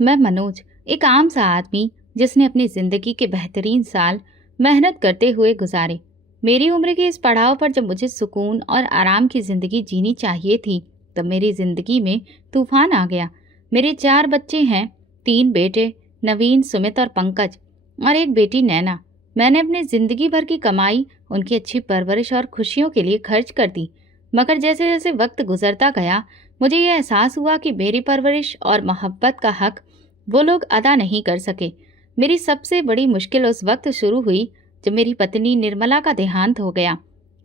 मैं मनोज, एक आम सा आदमी जिसने अपनी जिंदगी के बेहतरीन साल मेहनत करते हुए गुजारे। मेरी उम्र के इस पड़ाव पर जब मुझे सुकून और आराम की जिंदगी जीनी चाहिए थी, तब मेरी जिंदगी में तूफान आ गया। मेरे 4 बच्चे हैं, 3 बेटे, नवीन, सुमित और पंकज, और एक बेटी नैना। मैंने अपनी जिंदगी भर की कमाई उनकी अच्छी परवरिश और खुशियों के लिए खर्च कर दी। मगर जैसे जैसे वक्त गुजरता गया, मुझे यह एहसास हुआ कि मेरी परवरिश और मोहब्बत का हक वो लोग अदा नहीं कर सके। मेरी सबसे बड़ी मुश्किल उस वक्त शुरू हुई जब मेरी पत्नी निर्मला का देहांत हो गया।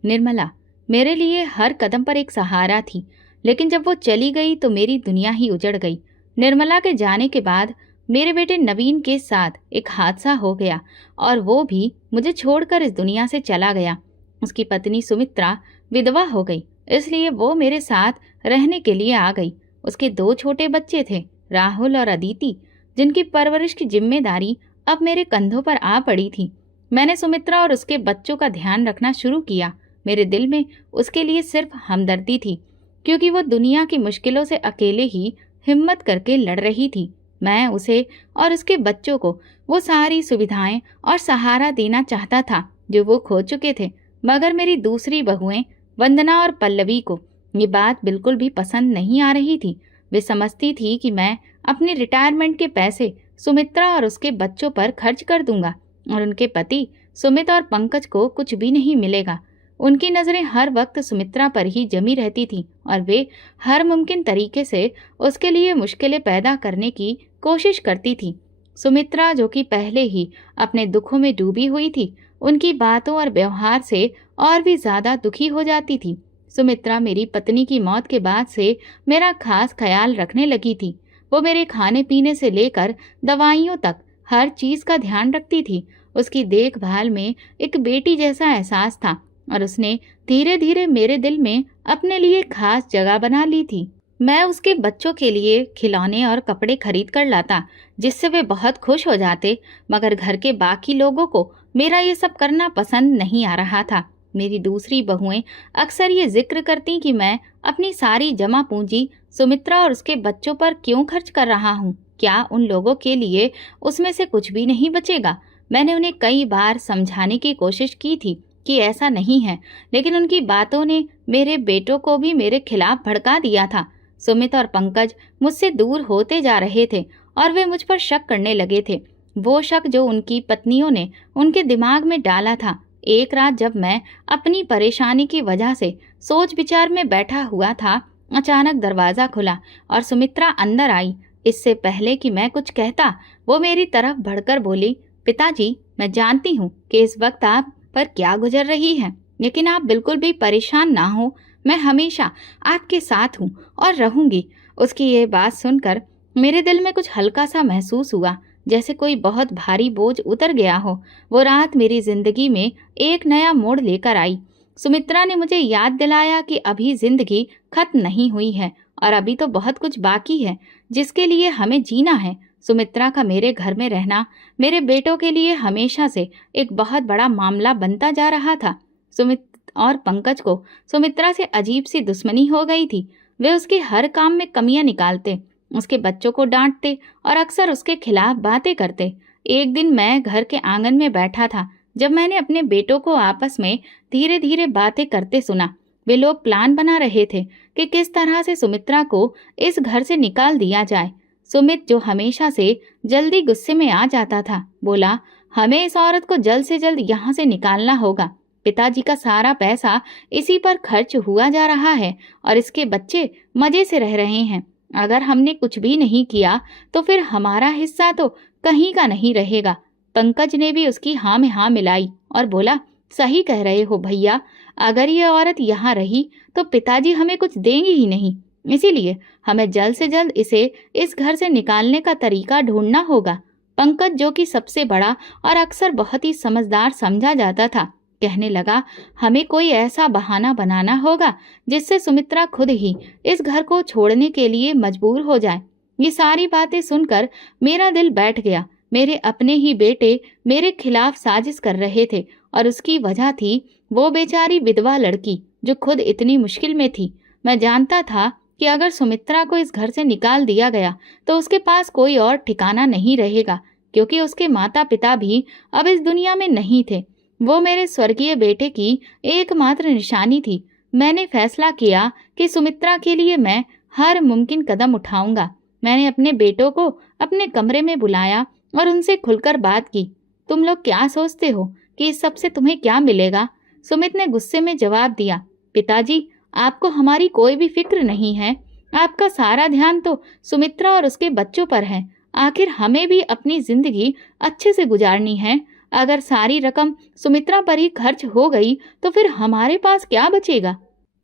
निर्मला मेरे लिए हर कदम पर एक सहारा थी, लेकिन जब वो चली गई तो मेरी दुनिया ही उजड़ गई। निर्मला के जाने के बाद मेरे बेटे नवीन के साथ एक हादसा हो गया और वो भी मुझे छोड़कर इस दुनिया से चला गया। उसकी पत्नी सुमित्रा विधवा हो गई, इसलिए वो मेरे साथ रहने के लिए आ गई। उसके 2 छोटे बच्चे थे, राहुल और अदिति, जिनकी परवरिश की जिम्मेदारी अब मेरे कंधों पर आ पड़ी थी। मैंने सुमित्रा और उसके बच्चों का ध्यान रखना शुरू किया। मेरे दिल में उसके लिए सिर्फ हमदर्दी थी, क्योंकि वो दुनिया की मुश्किलों से अकेले ही हिम्मत करके लड़ रही थी। मैं उसे और उसके बच्चों को वो सारी सुविधाएं और सहारा देना चाहता था जो वो खो चुके थे। मगर मेरी दूसरी बहुएं वंदना और पल्लवी को ये बात बिल्कुल भी पसंद नहीं आ रही थी। वे समझती थी कि मैं अपने रिटायरमेंट के पैसे सुमित्रा और उसके बच्चों पर खर्च कर दूंगा और उनके पति सुमित और पंकज को कुछ भी नहीं मिलेगा। उनकी नज़रें हर वक्त सुमित्रा पर ही जमी रहती थी और वे हर मुमकिन तरीके से उसके लिए मुश्किलें पैदा करने की कोशिश करती थी। सुमित्रा, जो कि पहले ही अपने दुखों में डूबी हुई थी, उनकी बातों और व्यवहार से और भी ज्यादा दुखी हो जाती थी। सुमित्रा मेरी पत्नी की मौत के बाद से मेरा खास ख्याल रखने लगी थी। वो मेरे खाने पीने से लेकर दवाइयों तक हर चीज का ध्यान रखती थी। उसकी देखभाल में एक बेटी जैसा एहसास था और उसने धीरे धीरे मेरे दिल में अपने लिए खास जगह बना ली थी। मैं उसके बच्चों के लिए खिलौने और कपड़े खरीद कर लाता, जिससे वे बहुत खुश हो जाते। मगर घर के बाकी लोगों को मेरा ये सब करना पसंद नहीं आ रहा था। मेरी दूसरी बहुएं अक्सर ये जिक्र करती कि मैं अपनी सारी जमा पूंजी सुमित्रा और उसके बच्चों पर क्यों खर्च कर रहा हूँ। क्या उन लोगों के लिए उसमें से कुछ भी नहीं बचेगा? मैंने उन्हें कई बार समझाने की कोशिश की थी कि ऐसा नहीं है, लेकिन उनकी बातों ने मेरे बेटों को भी मेरे खिलाफ भड़का दिया था। सुमित और पंकज मुझसे दूर होते जा रहे थे और वे मुझ पर शक करने लगे थे, वो शक जो उनकी पत्नियों ने उनके दिमाग में डाला था। एक रात जब मैं अपनी परेशानी की वजह से सोच विचार में बैठा हुआ था, अचानक दरवाजा खुला और सुमित्रा अंदर आई। इससे पहले कि मैं कुछ कहता, वो मेरी तरफ बढ़कर बोली, पिताजी, मैं जानती हूँ कि इस वक्त आप पर क्या गुजर रही है, लेकिन आप बिल्कुल भी परेशान ना हो। मैं हमेशा आपके साथ हूँ और रहूंगी। उसकी ये बात सुनकर मेरे दिल में कुछ हल्का सा महसूस हुआ, जैसे कोई बहुत भारी बोझ उतर गया हो। वो रात मेरी जिंदगी में एक नया मोड़ लेकर आई। सुमित्रा ने मुझे याद दिलाया कि अभी जिंदगी खत्म नहीं हुई है और अभी तो बहुत कुछ बाकी है जिसके लिए हमें जीना है। सुमित्रा का मेरे घर में रहना मेरे बेटों के लिए हमेशा से एक बहुत बड़ा मामला बनता जा रहा था। सुमित और पंकज को सुमित्रा से अजीब सी दुश्मनी हो गई थी। वे उसके हर काम में कमियां निकालते, उसके बच्चों को डांटते और अक्सर उसके खिलाफ बातें करते। एक दिन मैं घर के आंगन में बैठा था जब मैंने अपने बेटों को आपस में धीरे धीरे बातें करते सुना। वे लोग प्लान बना रहे थे कि किस तरह से सुमित्रा को इस घर से निकाल दिया जाए। सुमित, जो हमेशा से जल्दी गुस्से में आ जाता था, बोला, हमें इस औरत को जल्द से जल्द यहाँ से निकालना होगा। पिताजी का सारा पैसा इसी पर खर्च हुआ जा रहा है और इसके बच्चे मजे से रह रहे हैं। अगर हमने कुछ भी नहीं किया तो फिर हमारा हिस्सा तो कहीं का नहीं रहेगा। पंकज ने भी उसकी हाँ में हाँ मिलाई और बोला, सही कह रहे हो भैया, अगर ये औरत यहाँ रही तो पिताजी हमें कुछ देंगे ही नहीं। इसीलिए हमें जल्द से जल्द इसे इस घर से निकालने का तरीका ढूंढना होगा। पंकज, जो कि सबसे बड़ा और अक्सर बहुत ही समझदार समझा जाता था, कहने लगा, हमें कोई ऐसा बहाना बनाना होगा जिससे सुमित्रा खुद ही इस घर को छोड़ने के लिए मजबूर हो जाए। ये सारी बातें सुनकर मेरा दिल बैठ गया। मेरे अपने ही बेटे मेरे खिलाफ साजिश कर रहे थे और उसकी वजह थी वो बेचारी विधवा लड़की जो खुद इतनी मुश्किल में थी। मैं जानता था कि अगर सुमित्रा को इस घर से निकाल दिया गया तो उसके पास कोई और ठिकाना नहीं रहेगा, क्योंकि उसके माता पिता भी अब इस दुनिया में नहीं थे। वो मेरे स्वर्गीय बेटे की एकमात्र निशानी थी। मैंने फैसला किया कि सुमित्रा के लिए मैं हर मुमकिन कदम उठाऊंगा। मैंने अपने बेटों को अपने कमरे में बुलाया और उनसे खुलकर बात की। तुम लोग क्या सोचते हो कि इस सब से तुम्हें क्या मिलेगा? सुमित ने गुस्से में जवाब दिया, पिताजी, आपको हमारी कोई भी फिक्र नहीं है। आपका सारा ध्यान तो सुमित्रा और उसके बच्चों पर है। आखिर हमें भी अपनी जिंदगी अच्छे से गुजारनी है। अगर सारी रकम सुमित्रा पर ही खर्च हो गई तो फिर हमारे पास क्या बचेगा?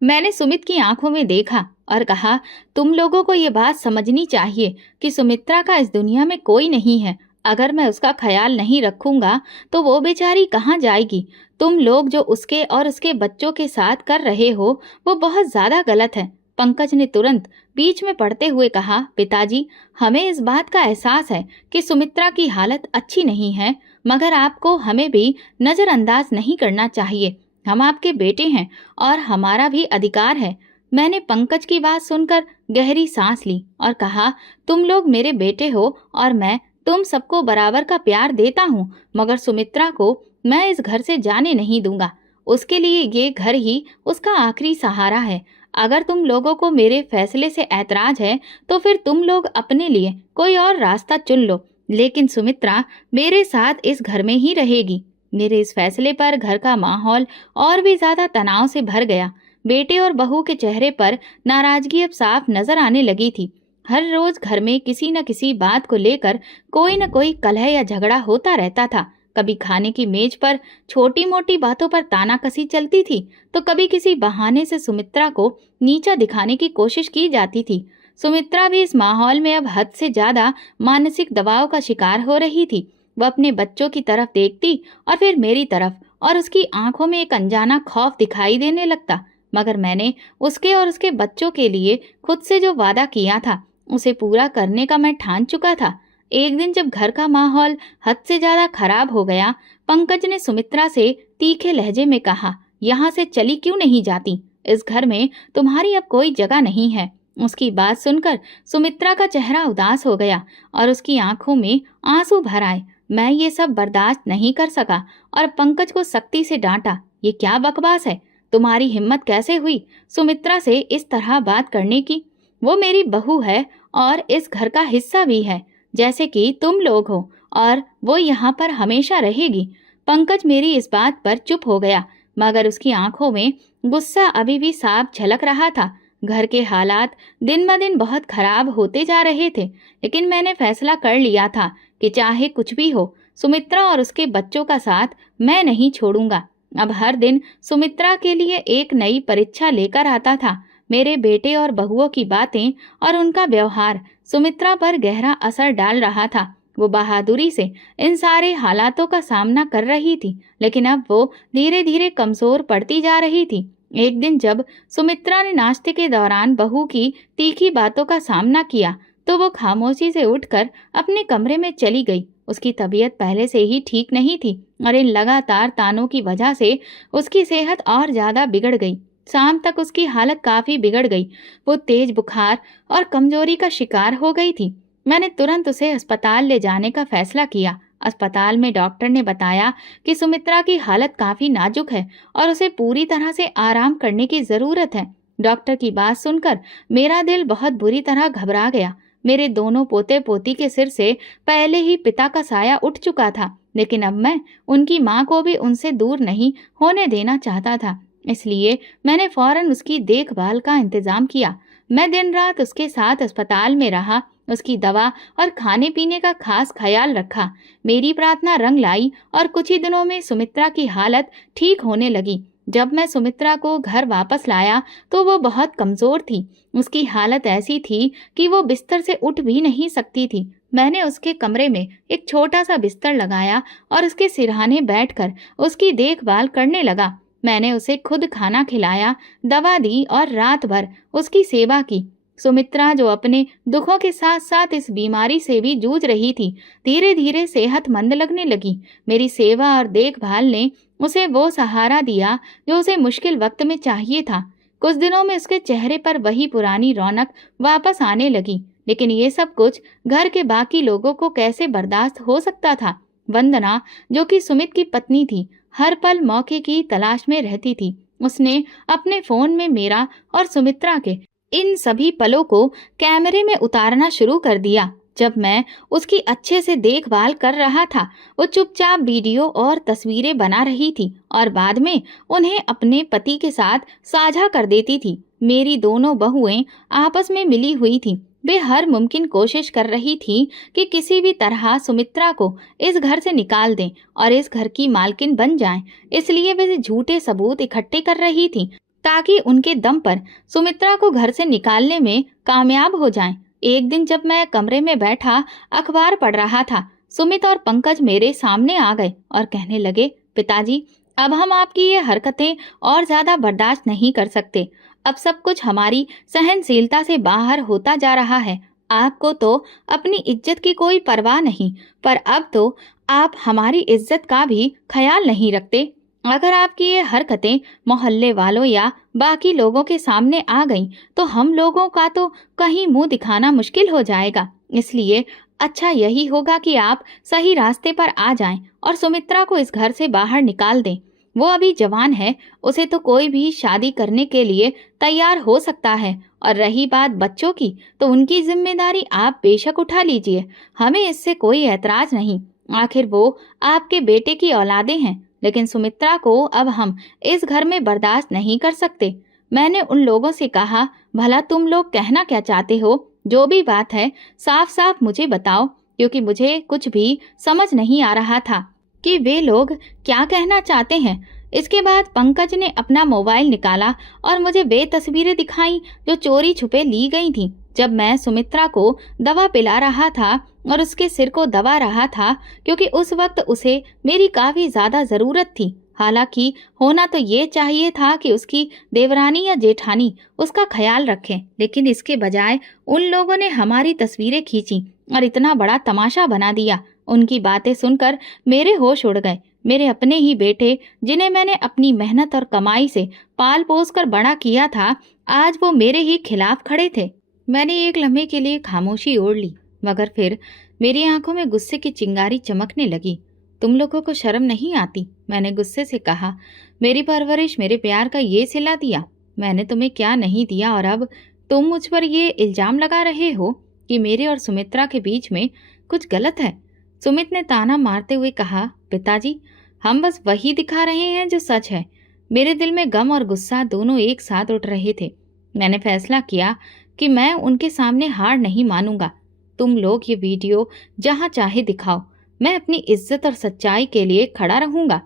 मैंने सुमित की आंखों में देखा और कहा, तुम लोगों को ये बात समझनी चाहिए कि सुमित्रा का इस दुनिया में कोई नहीं है। अगर मैं उसका ख्याल नहीं रखूंगा तो वो बेचारी कहाँ जाएगी? तुम लोग जो उसके और उसके बच्चों के साथ कर रहे हो वो बहुत ज्यादा गलत है। पंकज ने तुरंत बीच में पड़ते हुए कहा, पिताजी, हमें इस बात का एहसास है कि सुमित्रा की हालत अच्छी नहीं है, मगर आपको हमें भी नजरअंदाज नहीं करना चाहिए। हम आपके बेटे हैं और हमारा भी अधिकार है। मैंने पंकज की बात सुनकर गहरी सांस ली और कहा, तुम लोग मेरे बेटे हो और मैं तुम सबको बराबर का प्यार देता हूँ, मगर सुमित्रा को मैं इस घर से जाने नहीं दूंगा। उसके लिए ये घर ही उसका आखिरी सहारा है। अगर तुम लोगों को मेरे फैसले से ऐतराज है तो फिर तुम लोग अपने लिए कोई और रास्ता चुन लो, लेकिन सुमित्रा मेरे साथ इस घर में ही रहेगी। मेरे इस फैसले पर घर का माहौल और भी ज्यादा तनाव से भर गया। बेटे और बहू के चेहरे पर नाराजगी अब साफ नजर आने लगी थी। हर रोज घर में किसी न किसी बात को लेकर कोई न कोई कलह या झगड़ा होता रहता था। कभी खाने की मेज पर छोटी मोटी बातों पर तानाकसी चलती थी तो कभी किसी बहाने से सुमित्रा को नीचा दिखाने की कोशिश की जाती थी। सुमित्रा भी इस माहौल में अब हद से ज्यादा मानसिक दबाव का शिकार हो रही थी। वह अपने बच्चों की तरफ देखती और फिर मेरी तरफ, और उसकी आंखों में एक अनजाना खौफ दिखाई देने लगता। मगर मैंने उसके और उसके बच्चों के लिए खुद से जो वादा किया था उसे पूरा करने का मैं ठान चुका था। एक दिन जब घर का माहौल हद से ज्यादा खराब हो गया, पंकज ने सुमित्रा से तीखे लहजे में कहा, यहाँ से चली क्यों नहीं जाती? इस घर में तुम्हारी अब कोई जगह नहीं है। उसकी बात सुनकर सुमित्रा का चेहरा उदास हो गया और उसकी आंखों में आंसू भर आए। मैं ये सब बर्दाश्त नहीं कर सका और पंकज को सख्ती से डांटा, ये क्या बकवास है? तुम्हारी हिम्मत कैसे हुई सुमित्रा से इस तरह बात करने की? वो मेरी बहू है और इस घर का हिस्सा भी है, जैसे कि तुम लोग हो, और वो यहाँ पर हमेशा रहेगी। पंकज मेरी इस बात पर चुप हो गया, मगर उसकी आंखों में गुस्सा अभी भी साफ झलक रहा था। घर के हालात दिन ब दिन बहुत खराब होते जा रहे थे, लेकिन मैंने फैसला कर लिया था कि चाहे कुछ भी हो, सुमित्रा और उसके बच्चों का साथ मैं नहीं छोड़ूंगा। अब हर दिन सुमित्रा के लिए एक नई परीक्षा लेकर आता था। मेरे बेटे और बहुओं की बातें और उनका व्यवहार सुमित्रा पर गहरा असर डाल रहा था। वो बहादुरी से इन सारे हालातों का सामना कर रही थी, लेकिन अब वो धीरे धीरे कमजोर पड़ती जा रही थी। एक दिन जब सुमित्रा ने नाश्ते के दौरान बहू की तीखी बातों का सामना किया तो वो खामोशी से उठकर अपने कमरे में चली गई। उसकी तबीयत पहले से ही ठीक नहीं थी और इन लगातार तानों की वजह से उसकी सेहत और ज्यादा बिगड़ गई। शाम तक उसकी हालत काफी बिगड़ गई। वो तेज बुखार और कमजोरी का शिकार हो गई थी। मैंने तुरंत उसे अस्पताल ले जाने का फैसला किया। अस्पताल में डॉक्टर ने बताया कि सुमित्रा की हालत काफी नाजुक है और उसे पूरी तरह से आराम करने की जरूरत है। डॉक्टर की बात सुनकर मेरा दिल बहुत बुरी तरह घबरा गया। मेरे दोनों पोते पोती के सिर से पहले ही पिता का साया उठ चुका था, लेकिन अब मैं उनकी माँ को भी उनसे दूर नहीं होने देना चाहता था। इसलिए मैंने फौरन उसकी देखभाल का इंतजाम किया। मैं दिन रात उसके साथ अस्पताल में रहा, उसकी दवा और खाने पीने का खास ख्याल रखा। मेरी प्रार्थना रंग लाई और कुछ ही दिनों में सुमित्रा की हालत ठीक होने लगी। जब मैं सुमित्रा को घर वापस लाया तो वो बहुत कमजोर थी। उसकी हालत ऐसी थी कि वो बिस्तर से उठ भी नहीं सकती थी। मैंने उसके कमरे में एक छोटा सा बिस्तर लगाया और उसके सिरहाने बैठकर उसकी देखभाल करने लगा। मैंने उसे खुद खाना खिलाया, दवा दी और रात भर उसकी सेवा की। सुमित्रा, जो अपने दुखों के साथ साथ इस बीमारी से भी जूझ रही थी, धीरे धीरे सेहतमंद लगने लगी। मेरी सेवा और देखभाल ने उसे वो सहारा दिया जो उसे मुश्किल वक्त में चाहिए था। कुछ दिनों में उसके चेहरे पर वही पुरानी रौनक वापस आने लगी। लेकिन ये सब कुछ घर के बाकी लोगों को कैसे बर्दाश्त हो सकता था? वंदना, जो कि सुमित की पत्नी थी, हर पल मौके की तलाश में रहती थी। उसने अपने फोन में मेरा और सुमित्रा के इन सभी पलों को कैमरे में उतारना शुरू कर दिया। जब मैं उसकी अच्छे से देखभाल कर रहा था, वो चुपचाप वीडियो और तस्वीरें बना रही थी और बाद में उन्हें अपने पति के साथ साझा कर देती थी। मेरी दोनों बहुएं आपस में मिली हुई थीं। वे हर मुमकिन कोशिश कर रही थी कि किसी भी तरह सुमित्रा को इस घर से निकाल दें और इस घर की मालकिन बन जाएं। इसलिए वे झूठे सबूत इकट्ठे कर रही थी ताकि उनके दम पर सुमित्रा को घर से निकालने में कामयाब हो जाएं। एक दिन जब मैं कमरे में बैठा अखबार पढ़ रहा था, सुमित और पंकज मेरे सामने आ गए और कहने लगे, पिताजी, अब हम आपकी ये हरकतें और ज्यादा बर्दाश्त नहीं कर सकते। अब सब कुछ हमारी सहनशीलता से बाहर होता जा रहा है। आपको तो अपनी इज्जत की कोई परवाह नहीं, पर अब तो आप हमारी इज्जत का भी ख्याल नहीं रखते। अगर आपकी ये हरकतें मोहल्ले वालों या बाकी लोगों के सामने आ गईं, तो हम लोगों का तो कहीं मुंह दिखाना मुश्किल हो जाएगा। इसलिए अच्छा यही होगा कि आप सही रास्ते पर आ जाएं और सुमित्रा को इस घर से बाहर निकाल दें। वो अभी जवान है, उसे तो कोई भी शादी करने के लिए तैयार हो सकता है। और रही बात बच्चों की, तो उनकी जिम्मेदारी आप बेशक उठा लीजिए, हमें इससे कोई ऐतराज नहीं। आखिर वो आपके बेटे की औलादें हैं। लेकिन सुमित्रा को अब हम इस घर में बर्दाश्त नहीं कर सकते। मैंने उन लोगों से कहा, भला तुम लोग कहना क्या चाहते हो? जो भी बात है साफ साफ मुझे बताओ, क्योंकि मुझे कुछ भी समझ नहीं आ रहा था कि वे लोग क्या कहना चाहते हैं। इसके बाद पंकज ने अपना मोबाइल निकाला और मुझे वे तस्वीरें दिखाई जो चोरी छुपे ली गई थीं। जब मैं सुमित्रा को दवा पिला रहा था और उसके सिर को दबा रहा था, क्योंकि उस वक्त उसे मेरी काफी ज्यादा जरूरत थी। हालांकि होना तो ये चाहिए था कि उसकी देवरानी या जेठानी उसका ख्याल रखें, लेकिन इसके बजाय उन लोगों ने हमारी तस्वीरें खींची और इतना बड़ा तमाशा बना दिया। उनकी बातें सुनकर मेरे होश उड़ गए। मेरे अपने ही बेटे, जिन्हें मैंने अपनी मेहनत और कमाई से पाल पोस कर बड़ा किया था, आज वो मेरे ही खिलाफ खड़े थे। मैंने एक लम्हे के लिए खामोशी ओढ़ ली, मगर फिर मेरी आंखों में गुस्से की चिंगारी चमकने लगी। तुम लोगों को शर्म नहीं आती? मैंने गुस्से से कहा। मेरी परवरिश, मेरे प्यार का ये सिला दिया? मैंने तुम्हें क्या नहीं दिया और अब तुम मुझ पर ये इल्जाम लगा रहे हो कि मेरे और सुमित्रा के बीच में कुछ गलत है? सुमित ने ताना मारते हुए कहा, पिताजी, हम बस वही दिखा रहे हैं जो सच है। मेरे दिल में गम और गुस्सा दोनों एक साथ उठ रहे थे। मैंने फैसला किया कि मैं उनके सामने हार नहीं मानूंगा। तुम लोग ये वीडियो जहां चाहे दिखाओ, मैं अपनी इज्जत और सच्चाई के लिए खड़ा रहूंगा।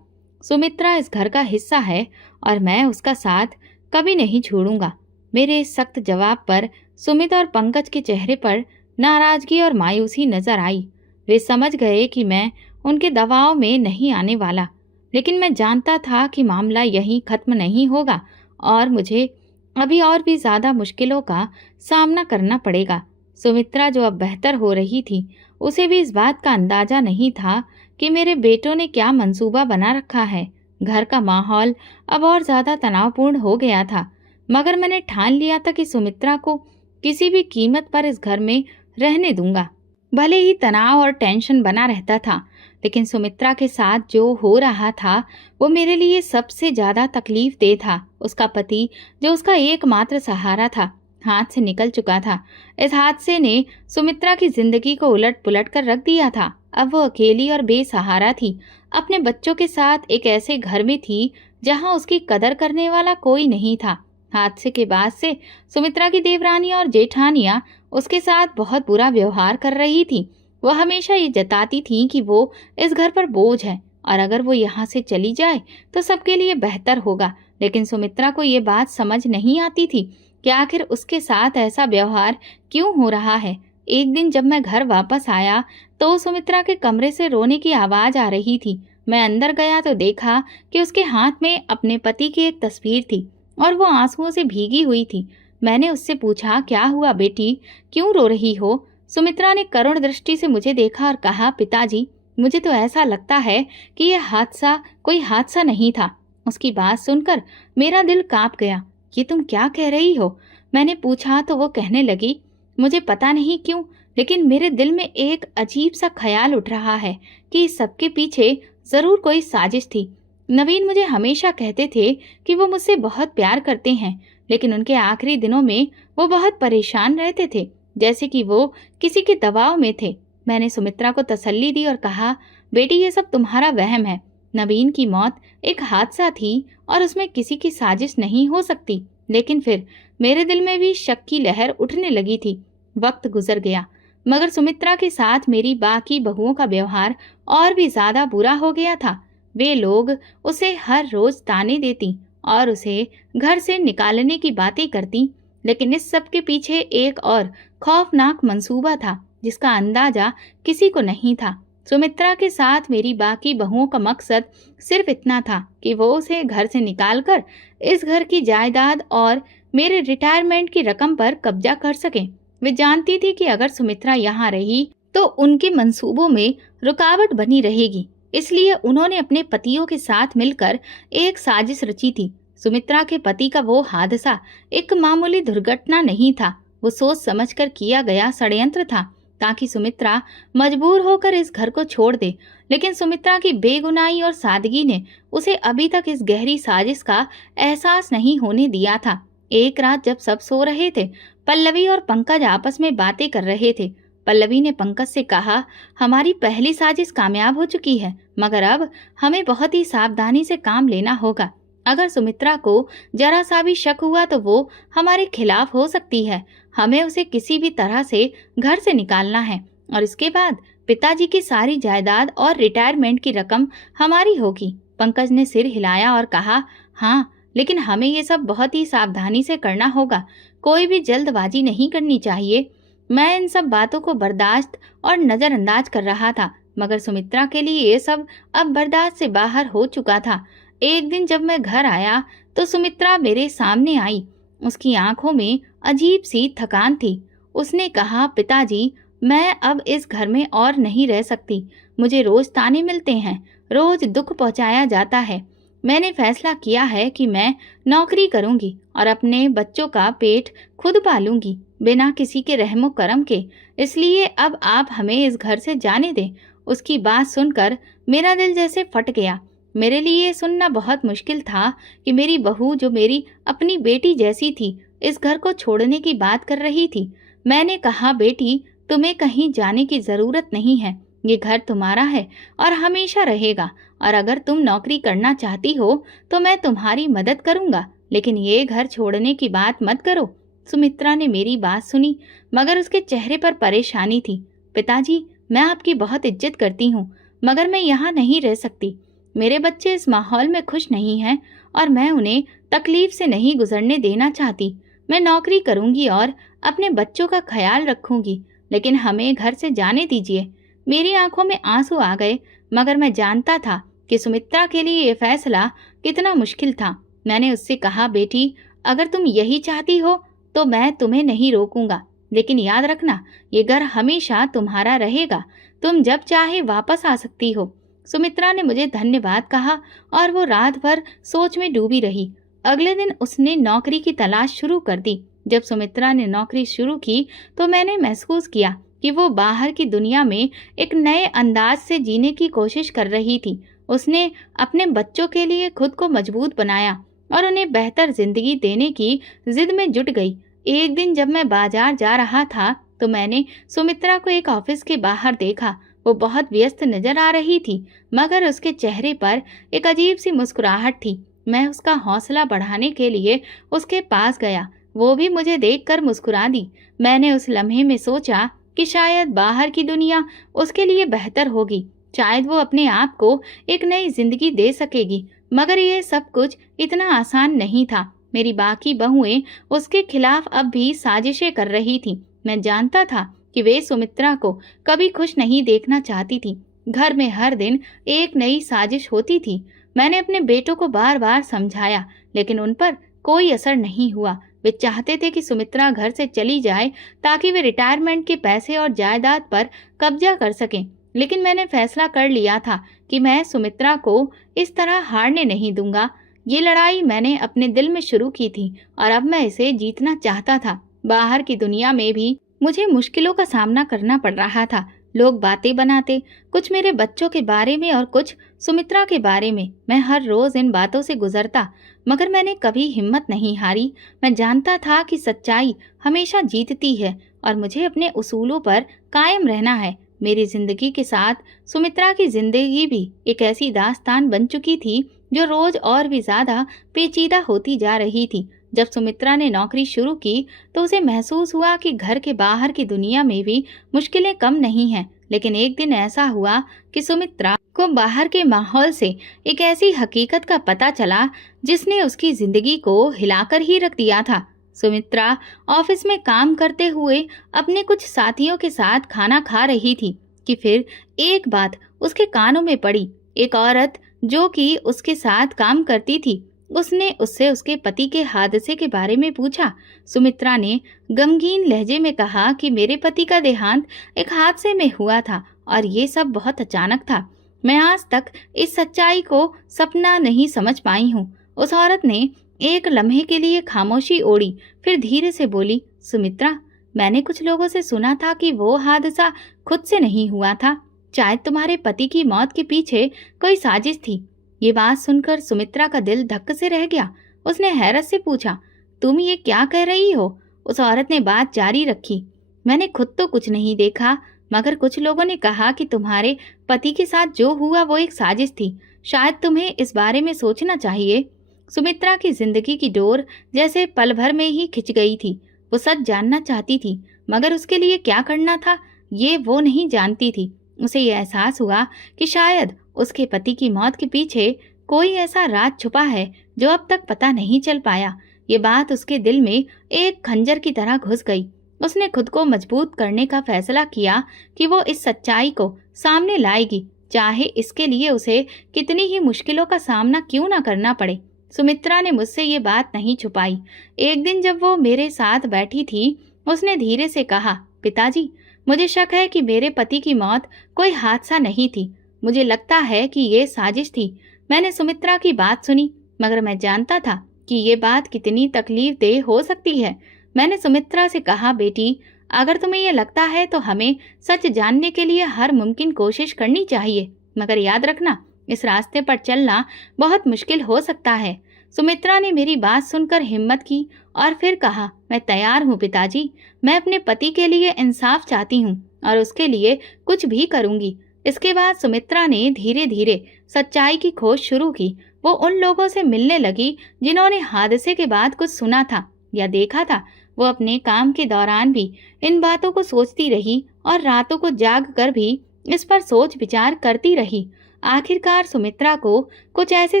सुमित्रा इस घर का हिस्सा है और मैं उसका साथ कभी नहीं छोड़ूंगा। मेरे इस सख्त जवाब पर सुमित और पंकज के चेहरे पर नाराजगी और मायूसी नजर आई। वे समझ गए कि मैं उनके दबाव में नहीं आने वाला, लेकिन मैं जानता था कि मामला यहीं खत्म नहीं होगा और मुझे अभी और भी ज्यादा मुश्किलों का सामना करना पड़ेगा। सुमित्रा, जो अब बेहतर हो रही थी, उसे भी इस बात का अंदाजा नहीं था कि मेरे बेटों ने क्या मंसूबा बना रखा है। घर का माहौल अब और ज्यादा तनावपूर्ण हो गया था, मगर मैंने ठान लिया था कि सुमित्रा को किसी भी कीमत पर इस घर में रहने दूंगा। भले ही तनाव और टेंशन बना रहता था, लेकिन सुमित्रा के साथ जो हो रहा था वो मेरे लिए सबसे ज्यादा तकलीफ दे था। उसका पति, जो उसका एकमात्र सहारा था, हाथ से निकल चुका था। इस हादसे ने सुमित्रा की जिंदगी को उलट पुलट कर रख दिया था। अब वो अकेली और बेसहारा थी। अपने बच्चों के साथ एक ऐसे घर में थी जहां उसकी कदर करने वाला कोई नहीं था। हादसे के बाद से सुमित्रा की देवरानी और जेठानियां उसके साथ बहुत बुरा व्यवहार कर रही थी। वह हमेशा ये जताती थी कि वो इस घर पर बोझ है और अगर वो यहाँ से चली जाए तो सबके लिए बेहतर होगा। लेकिन सुमित्रा को ये बात समझ नहीं आती थी कि आखिर उसके साथ ऐसा व्यवहार क्यों हो रहा है। एक दिन जब मैं घर वापस आया तो सुमित्रा के कमरे से रोने की आवाज आ रही थी। मैं अंदर गया तो देखा कि उसके हाथ में अपने पति की एक तस्वीर थी और वो आंसुओं से भीगी हुई थी। मैंने उससे पूछा, क्या हुआ बेटी, क्यों रो रही हो? सुमित्रा ने करुण दृष्टि से मुझे देखा और कहा, पिताजी, मुझे तो ऐसा लगता है कि यह हादसा कोई हादसा नहीं था। उसकी बात सुनकर मेरा दिल कांप गया। ये तुम क्या कह रही हो? मैंने पूछा तो वो कहने लगी, मुझे पता नहीं क्यों, लेकिन मेरे दिल में एक अजीब सा ख्याल उठ रहा है कि इस सबके पीछे जरूर कोई साजिश थी। नवीन मुझे हमेशा कहते थे कि वो मुझसे बहुत प्यार करते हैं, लेकिन उनके आखिरी दिनों में वो बहुत परेशान रहते थे, जैसे कि वो किसी के दबाव में थे। मैंने सुमित्रा को तसल्ली दी और कहा, बेटी ये सब तुम्हारा वहम है। नवीन की मौत एक हादसा थी और उसमें किसी की साजिश नहीं हो सकती। लेकिन फिर मेरे दिल में भी शक की लहर उठने लगी थी। वक्त गुजर गया, मगर सुमित्रा के साथ मेरी बाकी बहुओं का व्यवहार और भी ज्यादा बुरा हो गया था। वे लोग उसे हर रोज ताने देती और उसे घर से निकालने की बातें करती, लेकिन इस सब के पीछे एक और खौफनाक मंसूबा था जिसका अंदाजा किसी को नहीं था। सुमित्रा के साथ मेरी बाकी बहुओं का मकसद सिर्फ इतना था कि वो उसे घर से निकालकर इस घर की जायदाद और मेरे रिटायरमेंट की रकम पर कब्जा कर सकें। वे जानती थी कि अगर सुमित्रा यहाँ रही तो उनके मंसूबों में रुकावट बनी रहेगी, इसलिए उन्होंने अपने पतियों के साथ मिलकर एक साजिश रची थी। सुमित्रा के पति का वो हादसा एक मामूली दुर्घटना नहीं था, वो सोच समझकर किया गया षड्यंत्र था ताकि सुमित्रा मजबूर होकर इस घर को छोड़ दे। लेकिन सुमित्रा की बेगुनाही और सादगी ने उसे अभी तक इस गहरी साजिश का एहसास नहीं होने दिया था। एक रात जब सब सो रहे थे, पल्लवी और पंकज आपस में बातें कर रहे थे। पल्लवी ने पंकज से कहा, हमारी पहली साजिश कामयाब हो चुकी है, मगर अब हमें बहुत ही सावधानी से काम लेना होगा। अगर सुमित्रा को जरा सा भी शक हुआ तो वो हमारे खिलाफ हो सकती है। हमें उसे किसी भी तरह से घर से निकालना है और इसके बाद पिताजी की सारी जायदाद और रिटायरमेंट की रकम हमारी होगी। पंकज ने सिर हिलाया और कहा, हाँ, लेकिन हमें ये सब बहुत ही सावधानी से करना होगा, कोई भी जल्दबाजी नहीं करनी चाहिए। मैं इन सब बातों को बर्दाश्त और नजरअंदाज कर रहा था, मगर सुमित्रा के लिए ये सब अब बर्दाश्त से बाहर हो चुका था। एक दिन जब मैं घर आया तो सुमित्रा मेरे सामने आई। उसकी आंखों में अजीब सी थकान थी। उसने कहा, पिताजी, मैं अब इस घर में और नहीं रह सकती। मुझे रोज ताने मिलते हैं, रोज दुख पहुंचाया जाता है। मैंने फैसला किया है कि मैं नौकरी करूंगी और अपने बच्चों का पेट खुद पालूंगी बिना किसी के रहमो करम के। इसलिए अब आप हमें इस घर से जाने दें। उसकी बात सुनकर मेरा दिल जैसे फट गया। मेरे लिए सुनना बहुत मुश्किल था कि मेरी बहू, जो मेरी अपनी बेटी जैसी थी, इस घर को छोड़ने की बात कर रही थी। मैंने कहा, बेटी, तुम्हें कहीं जाने की जरूरत नहीं है। ये घर तुम्हारा है और हमेशा रहेगा, और अगर तुम नौकरी करना चाहती हो तो मैं तुम्हारी मदद करूंगा, लेकिन ये घर छोड़ने की बात मत करो। सुमित्रा ने मेरी बात सुनी, मगर उसके चेहरे पर परेशानी थी। पिताजी, मैं आपकी बहुत इज्जत करती हूँ, मगर मैं यहाँ नहीं रह सकती। मेरे बच्चे इस माहौल में खुश नहीं हैं और मैं उन्हें तकलीफ से नहीं गुजरने देना चाहती। मैं नौकरी करूंगी और अपने बच्चों का ख्याल रखूंगी, लेकिन हमें घर से जाने दीजिए। मेरी आंखों में आंसू आ गए, मगर मैं जानता था कि सुमित्रा के लिए ये फैसला कितना मुश्किल था। मैंने उससे कहा, बेटी, अगर तुम यही चाहती हो तो मैं तुम्हें नहीं रोकूंगा, लेकिन याद रखना, ये घर हमेशा तुम्हारा रहेगा। तुम जब चाहे वापस आ सकती हो। सुमित्रा ने मुझे धन्यवाद कहा और वो रात भर सोच में डूबी रही। अगले दिन उसने नौकरी की तलाश शुरू कर दी। जब सुमित्रा ने नौकरी शुरू की तो मैंने महसूस किया कि वो बाहर की दुनिया में एक नए अंदाज से जीने की कोशिश कर रही थी। उसने अपने बच्चों के लिए खुद को मजबूत बनाया और उन्हें बेहतर जिंदगी देने की जिद में जुट गई। एक दिन जब मैं बाजार जा रहा था तो मैंने सुमित्रा को एक ऑफिस के बाहर देखा। वो बहुत व्यस्त नजर आ रही थी, मगर उसके चेहरे पर एक अजीब सी मुस्कुराहट थी। मैं उसका हौसला बढ़ाने के लिए उसके पास गया। वो भी मुझे देखकर मुस्कुरा दी। मैंने उस लम्हे में सोचा कि शायद बाहर की दुनिया उसके लिए बेहतर होगी, शायद वो अपने आप को एक नई जिंदगी दे सकेगी। मगर ये सब कुछ इतना आसान नहीं था। मेरी बाकी बहुएं उसके खिलाफ अब भी साजिशें कर रही थीं। मैं जानता था कि वे सुमित्रा को कभी खुश नहीं देखना चाहती थी। घर में हर दिन एक नई साजिश होती थी। मैंने अपने बेटों को बार बार समझाया, लेकिन उन पर कोई असर नहीं हुआ। वे चाहते थे कि सुमित्रा घर से चली जाए ताकि वे रिटायरमेंट के पैसे और जायदाद पर कब्जा कर सकें। लेकिन मैंने फैसला कर लिया था कि मैं सुमित्रा को इस तरह हारने नहीं दूंगा। ये लड़ाई मैंने अपने दिल में शुरू की थी और अब मैं इसे जीतना चाहता था। बाहर की दुनिया में भी मुझे मुश्किलों का सामना करना पड़ रहा था। लोग बातें बनाते, कुछ मेरे बच्चों के बारे में और कुछ सुमित्रा के बारे में। मैं हर रोज इन बातों से गुजरता, मगर मैंने कभी हिम्मत नहीं हारी। मैं जानता था कि सच्चाई हमेशा जीतती है और मुझे अपने उसूलों पर कायम रहना है। मेरी जिंदगी के साथ सुमित्रा की जिंदगी भी एक ऐसी दास्तान बन चुकी थी जो रोज और भी ज्यादा पेचीदा होती जा रही थी। जब सुमित्रा ने नौकरी शुरू की तो उसे महसूस हुआ कि घर के बाहर की दुनिया में भी मुश्किलें कम नहीं हैं। लेकिन एक दिन ऐसा हुआ कि सुमित्रा को बाहर के माहौल से एक ऐसी हकीकत का पता चला जिसने उसकी जिंदगी को हिलाकर ही रख दिया था। सुमित्रा ऑफिस में काम करते हुए अपने कुछ साथियों के साथ खाना खा रही थी कि फिर एक बात उसके कानों में पड़ी। एक औरत जो कि उसके साथ काम करती थी, उसने उससे उसके पति के हादसे के बारे में पूछा। सुमित्रा ने गमगीन लहजे में कहा कि मेरे पति का देहांत एक हादसे में हुआ था और ये सब बहुत अचानक था। मैं आज तक इस सच्चाई को सपना नहीं समझ पाई हूँ। उस औरत ने एक लम्हे के लिए खामोशी ओढ़ी, फिर धीरे से बोली, सुमित्रा, मैंने कुछ लोगों से सुना था कि वो हादसा खुद से नहीं हुआ था। शायद तुम्हारे पति की मौत के पीछे कोई साजिश थी। ये बात सुनकर सुमित्रा का दिल धक्क से रह गया। उसने हैरत से पूछा, तुम ये क्या कह रही हो? उस औरत ने बात जारी रखी, मैंने खुद तो कुछ नहीं देखा, मगर कुछ लोगों ने कहा कि तुम्हारे पति के साथ जो हुआ वो एक साजिश थी। शायद तुम्हें इस बारे में सोचना चाहिए। सुमित्रा की जिंदगी की डोर जैसे पल भर में ही खिंच गई थी। वो सच जानना चाहती थी, मगर उसके लिए क्या करना था ये वो नहीं जानती थी। उसे यह एहसास हुआ कि शायद उसके पति की मौत के पीछे कोई ऐसा राज छुपा है जो अब तक पता नहीं चल पाया। ये बात उसके दिल में एक खंजर की तरह घुस गई। उसने खुद को मजबूत करने का फैसला किया कि वो इस सच्चाई को सामने लाएगी, चाहे इसके लिए उसे कितनी ही मुश्किलों का सामना क्यों ना करना पड़े। सुमित्रा ने मुझसे ये बात नहीं छुपाई। एक दिन जब वो मेरे साथ बैठी थी, उसने धीरे से कहा, पिताजी, मुझे शक है कि मेरे पति की मौत कोई हादसा नहीं थी। मुझे लगता है कि ये साजिश थी। मैंने सुमित्रा की बात सुनी, मगर मैं जानता था कि ये बात कितनी तकलीफदेह हो सकती है। मैंने सुमित्रा से कहा, बेटी, अगर तुम्हें ये लगता है तो हमें सच जानने के लिए हर मुमकिन कोशिश करनी चाहिए, मगर याद रखना, इस रास्ते पर चलना बहुत मुश्किल हो सकता है। सुमित्रा ने मेरी बात सुनकर हिम्मत की और फिर कहा, मैं तैयार हूँ पिताजी। मैं अपने पति के लिए इंसाफ चाहती हूँ और उसके लिए कुछ भी करूँगी। इसके बाद सुमित्रा ने धीरे धीरे सच्चाई की खोज शुरू की। वो उन लोगों से मिलने लगी जिन्होंने हादसे के बाद कुछ सुना था या देखा था। वो अपने काम के दौरान भी इन बातों को सोचती रही और रातों को जाग कर भी इस पर सोच विचार करती रही। आखिरकार सुमित्रा को कुछ ऐसे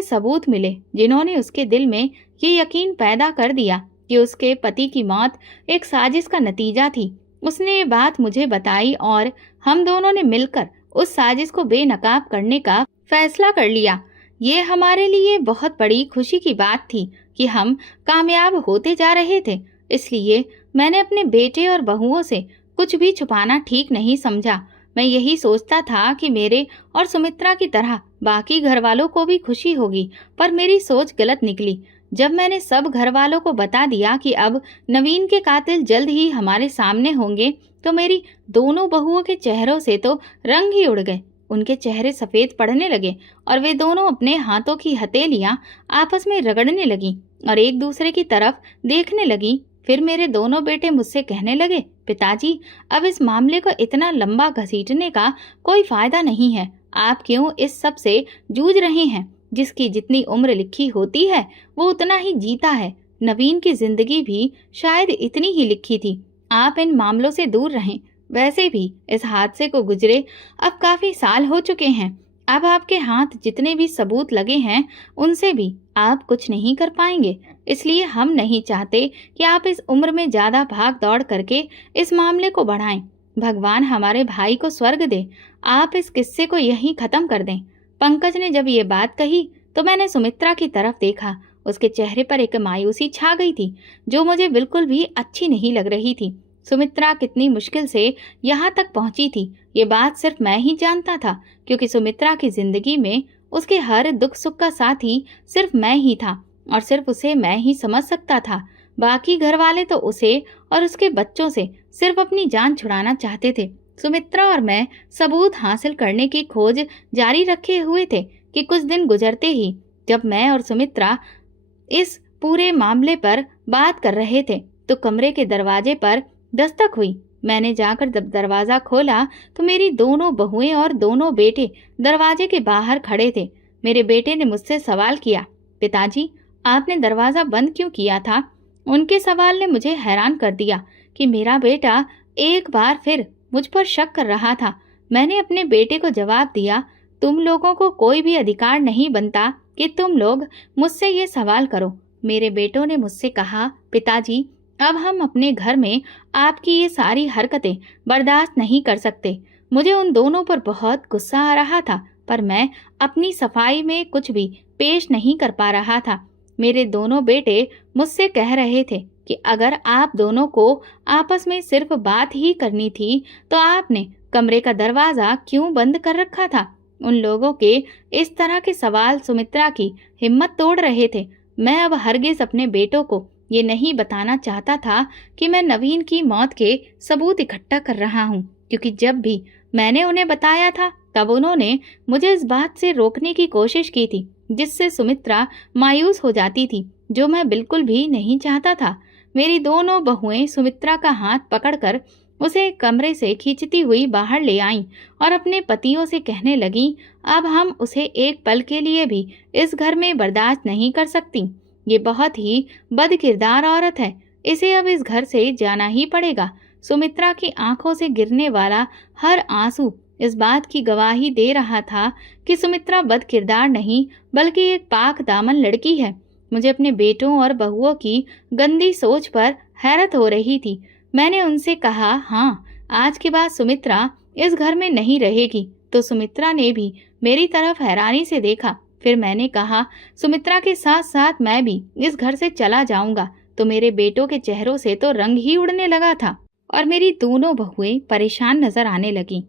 सबूत मिले जिन्होंने उसके दिल में ये यकीन पैदा कर दिया कि उसके पति की मौत एक साजिश का नतीजा थी। उसने ये बात मुझे बताई और हम दोनों ने मिलकर उस साजिश को बेनकाब करने का फैसला कर लिया। ये हमारे लिए बहुत बड़ी खुशी की बात थी कि हम कामयाब होते जा रहे थे। इसलिए मैंने अपने बेटे और बहुओं से कुछ भी छुपाना ठीक नहीं समझा। मैं यही सोचता था कि मेरे और सुमित्रा की तरह बाकी घर वालों को भी खुशी होगी, पर मेरी सोच गलत निकली। जब मैंने सब घर वालों को बता दिया कि अब नवीन के कातिल जल्द ही हमारे सामने होंगे, तो मेरी दोनों बहुओं के चेहरों से तो रंग ही उड़ गए। उनके चेहरे सफेद पड़ने लगे और वे दोनों अपने हाथों की हथेलियां आपस में रगड़ने लगी और एक दूसरे की तरफ देखने लगी। फिर मेरे दोनों बेटे मुझसे कहने लगे, पिताजी, अब इस मामले को इतना लंबा घसीटने का कोई फायदा नहीं है। आप क्यों इस सब से जूझ रहे हैं? जिसकी जितनी उम्र लिखी होती है वो उतना ही जीता है। नवीन की जिंदगी भी शायद इतनी ही लिखी थी। आप इन मामलों से दूर रहें। वैसे भी इस हादसे को गुजरे अब काफी साल हो चुके हैं। अब आपके हाथ जितने भी सबूत लगे हैं उनसे भी आप कुछ नहीं कर पाएंगे। इसलिए हम नहीं चाहते कि आप इस उम्र में ज्यादा भाग दौड़ करके इस मामले को बढ़ाएं। भगवान हमारे भाई को स्वर्ग दे। आप इस किस्से को यहीं खत्म कर दें। पंकज ने जब ये बात कही तो मैंने सुमित्रा की तरफ देखा। उसके चेहरे पर एक मायूसी छा गई थी जो मुझे बिल्कुल भी अच्छी नहीं लग रही थी। सुमित्रा कितनी मुश्किल से यहाँ तक पहुंची थी ये बात सिर्फ मैं ही जानता था, क्योंकि सुमित्रा की जिंदगी में उसके हर दुख सुख का साथी सिर्फ मैं ही था और सिर्फ उसे मैं ही समझ सकता था। बाकी घर वाले तो उसे और उसके बच्चों से सिर्फ अपनी जान छुड़ाना चाहते थे। सुमित्रा और मैं सबूत हासिल करने की खोज जारी रखे हुए थे कि कुछ दिन गुजरते ही जब मैं और सुमित्रा इस पूरे मामले पर बात कर रहे थे तो कमरे के दरवाजे पर दस्तक हुई। मैंने जाकर जब दरवाजा खोला तो मेरी दोनों बहुएं और दोनों बेटे दरवाजे के बाहर खड़े थे। मेरे बेटे ने मुझसे सवाल किया, पिताजी आपने दरवाजा बंद क्यों किया था? उनके सवाल ने मुझे हैरान कर दिया कि मेरा बेटा एक बार फिर मुझ पर शक कर रहा था। मैंने अपने बेटे को जवाब दिया, तुम लोगों को कोई भी अधिकार नहीं बनता कि तुम लोग मुझसे ये सवाल करो। मेरे बेटों ने मुझसे कहा, पिताजी अब हम अपने घर में आपकी ये सारी हरकतें बर्दाश्त नहीं कर सकते। मुझे उन दोनों पर बहुत गुस्सा आ रहा था पर मैं अपनी सफाई में कुछ भी पेश नहीं कर पा रहा था। मेरे दोनों बेटे मुझसे कह रहे थे कि अगर आप दोनों को आपस में सिर्फ बात ही करनी थी तो आपने कमरे का दरवाजा क्यों बंद कर रखा था? उन लोगों के इस तरह के सवाल सुमित्रा की हिम्मत तोड़ रहे थे। मैं अब हरगिज अपने बेटों को ये नहीं बताना चाहता था कि मैं नवीन की मौत के सबूत इकट्ठा कर रहा हूँ, क्योंकि जब भी मैंने उन्हें बताया था तब उन्होंने मुझे इस बात से रोकने की कोशिश की थी जिससे सुमित्रा मायूस हो जाती थी, जो मैं बिल्कुल भी नहीं चाहता था। मेरी दोनों बहुएं सुमित्रा का हाथ पकड़कर उसे कमरे से खींचती हुई बाहर ले आईं और अपने पतियों से कहने लगीं, अब हम उसे एक पल के लिए भी इस घर में बर्दाश्त नहीं कर सकती। ये बहुत ही बदकिरदार औरत है, इसे अब इस घर से जाना ही पड़ेगा। सुमित्रा की आंखों से गिरने वाला हर आंसू इस बात की गवाही दे रहा था कि सुमित्रा बदकिरदार नहीं बल्कि एक पाक दामन लड़की है। मुझे अपने बेटों और बहुओं की गंदी सोच पर हैरत हो रही थी। मैंने उनसे कहा, हाँ आज के बाद सुमित्रा इस घर में नहीं रहेगी। तो सुमित्रा ने भी मेरी तरफ हैरानी से देखा। फिर मैंने कहा, सुमित्रा के साथ साथ मैं भी इस घर से चला जाऊंगा। तो मेरे बेटों के चेहरों से तो रंग ही उड़ने लगा था और मेरी दोनों बहुएं परेशान नजर आने लगीं।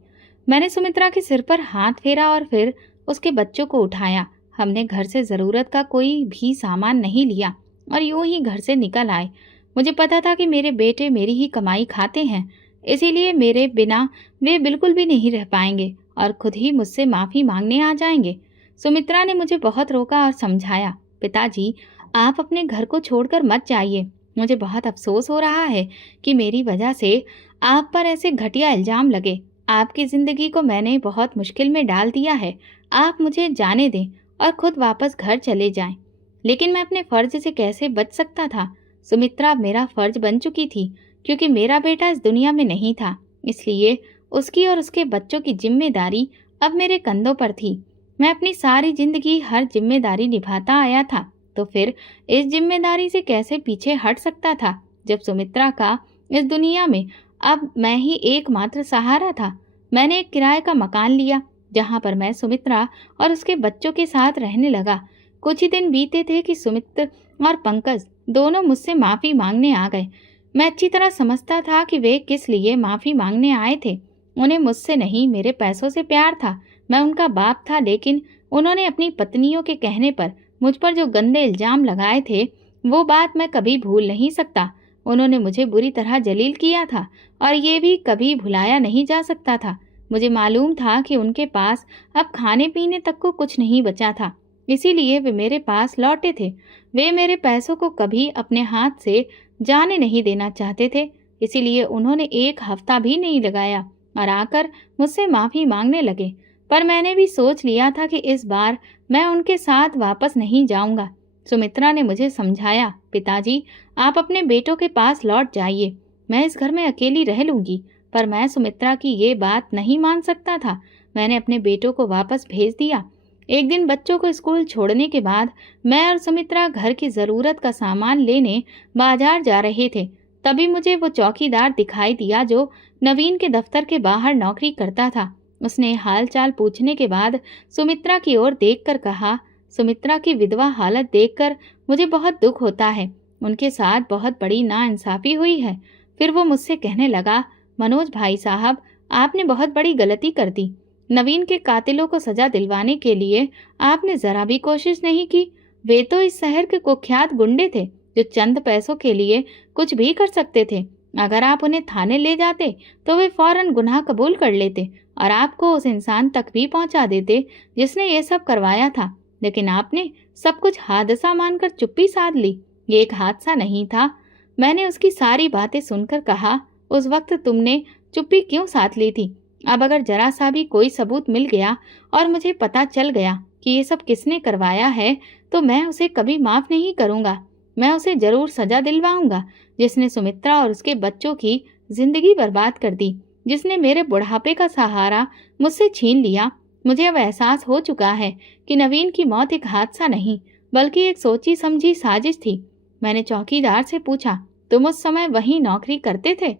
मैंने सुमित्रा के सिर पर हाथ फेरा और फिर उसके बच्चों को उठाया। हमने घर से जरूरत का कोई भी सामान नहीं लिया और यूं ही घर से निकल आए। मुझे पता था कि मेरे बेटे मेरी ही कमाई खाते हैं, इसीलिए मेरे बिना वे बिल्कुल भी नहीं रह पाएंगे और खुद ही मुझसे माफी मांगने आ जाएंगे। सुमित्रा ने मुझे बहुत रोका और समझाया, पिताजी आप अपने घर को छोड़कर मत जाइए। मुझे बहुत अफसोस हो रहा है कि मेरी वजह से आप पर ऐसे घटिया इल्जाम लगे। आपकी जिंदगी को मैंने बहुत मुश्किल में डाल दिया है। आप मुझे जाने दें और खुद वापस घर चले जाएं। लेकिन मैं अपने फर्ज से कैसे बच सकता था? सुमित्रा मेरा फर्ज बन चुकी थी क्योंकि मेरा बेटा इस दुनिया में नहीं था, इसलिए उसकी और उसके बच्चों की जिम्मेदारी अब मेरे कंधों पर थी। मैं अपनी सारी जिंदगी हर जिम्मेदारी निभाता आया था, तो फिर इस जिम्मेदारी से कैसे पीछे हट सकता था जब सुमित्रा का इस दुनिया में अब मैं ही एकमात्र सहारा था। मैंने एक किराए का मकान लिया जहां पर मैं सुमित्रा और उसके बच्चों के साथ रहने लगा। कुछ ही दिन बीते थे कि सुमित्र और पंकज दोनों मुझसे माफी मांगने आ गए। मैं अच्छी तरह समझता था कि वे किस लिए माफी मांगने आए थे। उन्हें मुझसे नहीं मेरे पैसों से प्यार था। मैं उनका बाप था, लेकिन उन्होंने अपनी पत्नियों के कहने पर मुझ पर जो गंदे इल्जाम लगाए थे वो बात मैं कभी भूल नहीं सकता। उन्होंने मुझे बुरी तरह जलील किया था और ये भी कभी भुलाया नहीं जा सकता था। मुझे मालूम था कि उनके पास अब खाने पीने तक को कुछ नहीं बचा था, इसीलिए वे मेरे पास लौटे थे। वे मेरे पैसों को कभी अपने हाथ से जाने नहीं देना चाहते थे, इसीलिए उन्होंने एक हफ्ता भी नहीं लगाया और आकर मुझसे माफी मांगने लगे। पर मैंने भी सोच लिया था कि इस बार मैं उनके साथ वापस नहीं जाऊंगा। सुमित्रा ने मुझे समझाया, पिताजी आप अपने बेटों के पास लौट जाइए, मैं इस घर में अकेली रह लूंगी। पर मैं सुमित्रा की ये बात नहीं मान सकता था। मैंने अपने बेटों को वापस भेज दिया। एक दिन बच्चों को स्कूल छोड़ने के बाद मैं और सुमित्रा घर की जरूरत का सामान लेने बाजार जा रहे थे। तभी मुझे वो चौकीदार दिखाई दिया जो नवीन के दफ्तर के बाहर नौकरी करता था। उसने हाल चाल पूछने के बाद सुमित्रा की ओर देखकर कहा, सुमित्रा की विधवा हालत देखकर मुझे बहुत दुख होता है। उनके साथ बहुत बड़ी नाइंसाफी हुई है। फिर वो मुझसे कहने लगा, मनोज भाई साहब आपने बहुत बड़ी गलती कर दी। नवीन के कातिलों को सजा दिलवाने के लिए आपने जरा भी कोशिश नहीं की। वे तो इस शहर के कुख्यात गुंडे थे जो चंद पैसों के लिए कुछ भी कर सकते थे। अगर आप उन्हें थाने ले जाते तो वे फौरन गुनाह कबूल कर लेते और आपको उस इंसान तक भी पहुंचा देते जिसने ये सब करवाया था। लेकिन आपने सब कुछ हादसा मानकर चुप्पी साध ली। ये एक हादसा नहीं था। मैंने उसकी सारी बातें सुनकर कहा, उस वक्त तुमने चुप्पी क्यों साध ली थी? अब अगर जरा सा भी कोई सबूत मिल गया और मुझे पता चल गया कि ये सब किसने करवाया है तो मैं उसे कभी माफ नहीं करूंगा। मैं उसे जरूर सजा दिलवाऊंगा, जिसने सुमित्रा और उसके बच्चों की जिंदगी बर्बाद कर दी, जिसने मेरे बुढ़ापे का सहारा मुझसे छीन लिया। मुझे अब एहसास हो चुका है कि नवीन की मौत एक हादसा नहीं बल्कि एक सोची समझी साजिश थी। मैंने चौकीदार से पूछा, तुम उस समय वहीं नौकरी करते थे?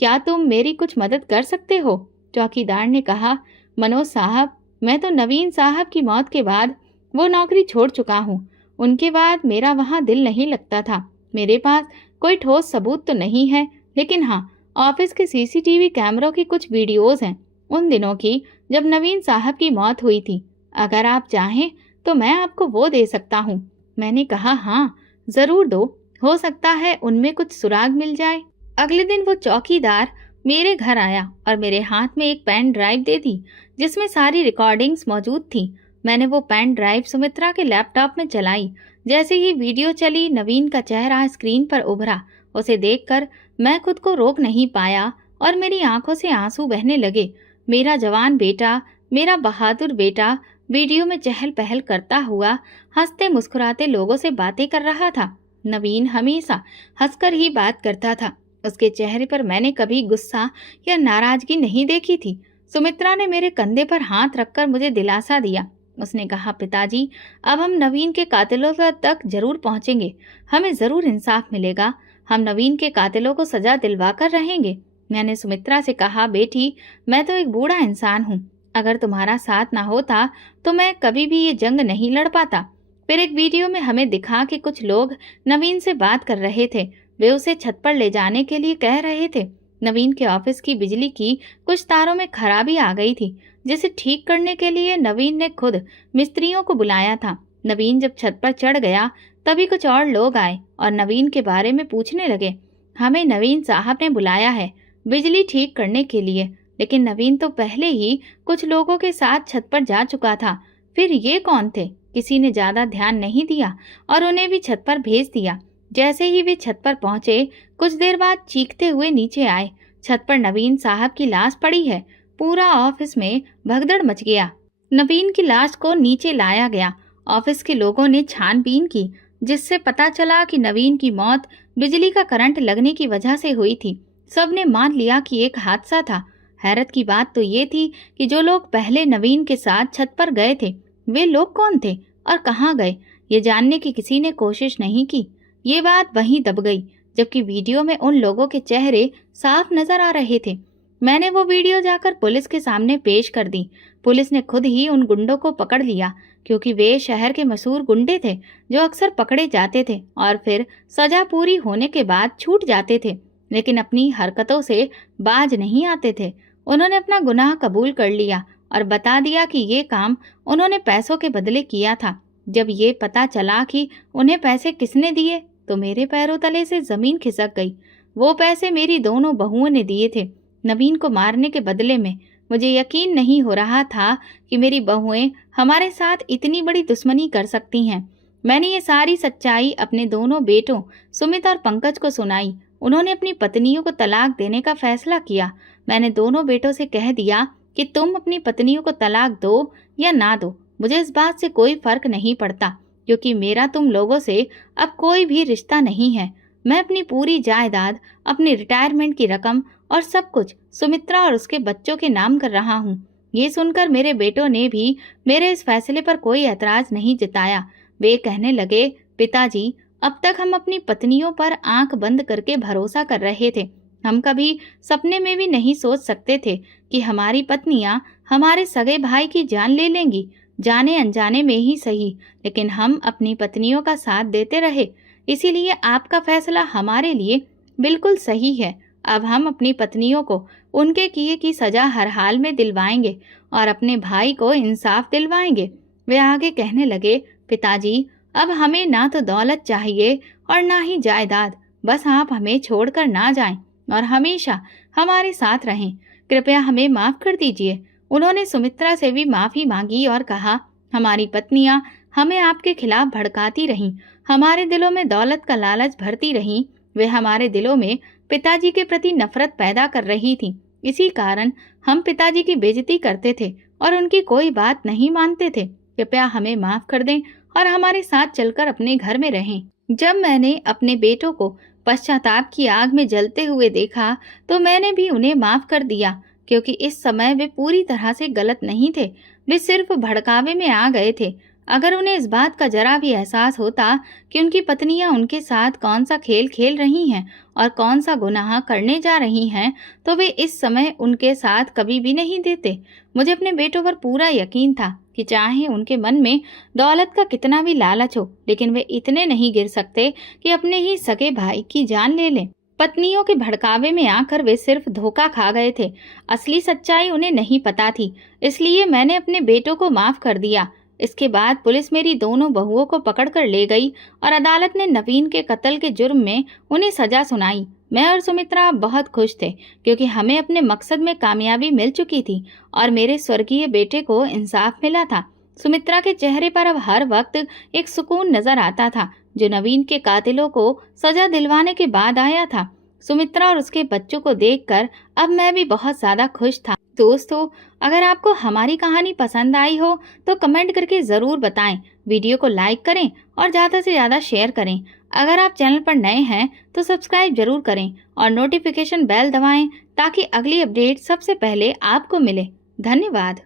क्या तुम मेरी कुछ मदद कर सकते हो? चौकीदार ने कहा, मनोज साहब, मैं तो नवीन साहब की मौत के बाद वो नौकरी छोड़ चुका हूँ। उनके बाद मेरा वहाँ दिल नहीं लगता था। मेरे पास कोई ठोस सबूत तो नहीं है, लेकिन हाँ, ऑफिस के सीसीटीवी कैमरों की कुछ वीडियोज हैं उन दिनों की जब नवीन साहब की मौत हुई थी। अगर आप चाहें तो मैं आपको वो दे सकता हूँ। मैंने कहा, हाँ जरूर दो, हो सकता है उनमें कुछ सुराग मिल जाए। अगले दिन वो चौकीदार मेरे घर आया और मेरे हाथ में एक पेन ड्राइव दे दी जिसमें सारी रिकॉर्डिंग्स मौजूद थी। मैंने वो पेन ड्राइव सुमित्रा के लैपटॉप में चलाई। जैसे ही वीडियो चली, नवीन का चेहरा स्क्रीन पर उभरा। उसे देखकर मैं खुद को रोक नहीं पाया और मेरी आंखों से आंसू बहने लगे। मेरा जवान बेटा, मेरा बहादुर बेटा वीडियो में चहल पहल करता हुआ हंसते मुस्कुराते लोगों से बातें कर रहा था। नवीन हमेशा हंसकर ही बात करता था। उसके चेहरे पर मैंने कभी गुस्सा या नाराजगी नहीं देखी थी। सुमित्रा ने मेरे कंधे पर हाथ रखकर मुझे दिलासा दिया। उसने कहा, पिताजी, अब हम नवीन के कातिलों तक जरूर पहुंचेंगे। हमें जरूर इंसाफ मिलेगा। हम नवीन के कातिलों को सजा दिलवा कर रहेंगे। मैंने सुमित्रा से कहा, बेटी, मैं तो एक बूढ़ा इंसान हूँ। अगर तुम्हारा साथ ना होता तो मैं कभी भी ये जंग नहीं लड़ पाता। फिर एक वीडियो में हमें दिखा कि कुछ लोग नवीन से बात कर रहे थे। वे उसे छत पर ले जाने के लिए कह रहे थे। नवीन के ऑफिस की बिजली की कुछ तारों में खराबी आ गई थी, जिसे ठीक करने के लिए नवीन ने खुद मिस्त्रियों को बुलाया था। नवीन जब छत पर चढ़ गया तभी कुछ और लोग आए और नवीन के बारे में पूछने लगे। हमें नवीन साहब ने बुलाया है बिजली ठीक करने के लिए, लेकिन नवीन तो पहले ही कुछ लोगों के साथ छत पर जा चुका था। फिर ये कौन थे? किसी ने ज्यादा ध्यान नहीं दिया और उन्हें भी छत पर भेज दिया। जैसे ही वे छत पर पहुंचे, कुछ देर बाद चीखते हुए नीचे आए। छत पर नवीन साहब की लाश पड़ी है। पूरा ऑफिस में भगदड़ मच गया। नवीन की लाश को नीचे लाया गया। ऑफिस के लोगों ने छानबीन की, जिससे पता चला कि नवीन की मौत बिजली का करंट लगने की वजह से हुई थी। सबने मान लिया कि एक हादसा था। हैरत की बात तो ये थी कि जो लोग पहले नवीन के साथ छत पर गए थे, वे लोग कौन थे और कहाँ गए, ये जानने की किसी ने कोशिश नहीं की। ये बात वहीं दब गई, जबकि वीडियो में उन लोगों के चेहरे साफ नजर आ रहे थे। मैंने वो वीडियो जाकर पुलिस के सामने पेश कर दी। पुलिस ने खुद ही उन गुंडों को पकड़ लिया, क्योंकि वे शहर के मशहूर गुंडे थे जो अक्सर पकड़े जाते थे और फिर सजा पूरी होने के बाद छूट जाते थे, लेकिन अपनी हरकतों से बाज नहीं आते थे। उन्होंने अपना गुनाह कबूल कर लिया और बता दिया कि ये काम उन्होंने पैसों के बदले किया था। जब ये पता चला कि उन्हें पैसे किसने दिए तो मेरे पैरों तले से जमीन खिसक गई। वो पैसे मेरी दोनों बहुओं ने दिए थे नवीन को मारने के बदले में। मुझे यकीन नहीं हो रहा था कि मेरी बहुएं हमारे साथ इतनी बड़ी दुश्मनी कर सकती हैं। मैंने ये सारी सच्चाई अपने दोनों बेटों सुमित और पंकज को सुनाई। उन्होंने अपनी पत्नियों को तलाक देने का फैसला किया। मैंने दोनों बेटों से कह दिया कि तुम अपनी पत्नियों को तलाक दो या ना दो, मुझे इस बात से कोई फर्क नहीं पड़ता, क्योंकि मेरा तुम लोगों से अब कोई भी रिश्ता नहीं है। मैं अपनी पूरी जायदाद, अपनी रिटायरमेंट की रकम और सब कुछ सुमित्रा और उसके बच्चों के नाम कर रहा हूँ। ये सुनकर मेरे बेटों ने भी मेरे इस फैसले पर कोई ऐतराज नहीं जताया। वे कहने लगे, पिताजी, अब तक हम अपनी पत्नियों पर आंख बंद करके भरोसा कर रहे थे। हम कभी सपने में भी नहीं सोच सकते थे कि हमारी पत्नियां हमारे सगे भाई की जान ले लेंगी, जाने अनजाने में ही सही, लेकिन हम अपनी पत्नियों का साथ देते रहे। इसीलिए आपका फैसला हमारे लिए बिल्कुल सही है। अब हम अपनी पत्नियों को उनके किए की सजा हर हाल में दिलवाएंगे और अपने भाई को इंसाफ दिलवाएंगे। वे आगे कहने लगे, पिताजी, अब हमें ना तो दौलत चाहिए और ना ही जायदाद। बस आप हमें छोड़कर ना जाएं और हमेशा हमारे साथ रहें। कृपया हमें माफ कर दीजिए। उन्होंने सुमित्रा से भी माफी मांगी और कहा, हमारी पत्नियां हमें आपके खिलाफ भड़काती रहीं, हमारे दिलों में दौलत का लालच भरती रहीं। वे हमारे दिलों में पिताजी के प्रति नफरत पैदा कर रही थीं। इसी कारण हम पिताजी की बेइज्जती करते थे और उनकी कोई बात नहीं मानते थे। कृपया हमें माफ कर दें और हमारे साथ चलकर अपने घर में रहें। जब मैंने अपने बेटों को पश्चाताप की आग में जलते हुए देखा तो मैंने भी उन्हें माफ कर दिया, क्योंकि इस समय वे पूरी तरह से गलत नहीं थे। वे सिर्फ भड़कावे में आ गए थे। अगर उन्हें इस बात का जरा भी एहसास होता कि उनकी पत्नियां उनके साथ कौन सा खेल खेल रही हैं और कौन सा गुनाह करने जा रही हैं, तो वे इस समय उनके साथ कभी भी नहीं देते। मुझे अपने बेटों पर पूरा यकीन था कि चाहे उनके मन में दौलत का कितना भी लालच हो, लेकिन वे इतने नहीं गिर सकते कि अपने ही सगे भाई की जान ले लें। पत्नियों के भड़कावे में आकर वे सिर्फ धोखा खा गए थे। असली सच्चाई उन्हें नहीं पता थी, इसलिए मैंने अपने बेटों को माफ कर दिया। इसके बाद पुलिस मेरी दोनों बहुओं को पकड़कर ले गई और अदालत ने नवीन के कत्ल के जुर्म में उन्हें सजा सुनाई। मैं और सुमित्रा बहुत खुश थे, क्योंकि हमें अपने मकसद में कामयाबी मिल चुकी थी और मेरे स्वर्गीय बेटे को इंसाफ मिला था। सुमित्रा के चेहरे पर अब हर वक्त एक सुकून नजर आता था, जो नवीन के कातिलों को सजा दिलवाने के बाद आया था। सुमित्रा और उसके बच्चों को देखकर अब मैं भी बहुत ज्यादा खुश था। दोस्तों, अगर आपको हमारी कहानी पसंद आई हो तो कमेंट करके ज़रूर बताएं। वीडियो को लाइक करें और ज़्यादा से ज़्यादा शेयर करें। अगर आप चैनल पर नए हैं तो सब्सक्राइब जरूर करें और नोटिफिकेशन बेल दबाएं ताकि अगली अपडेट सबसे पहले आपको मिले। धन्यवाद।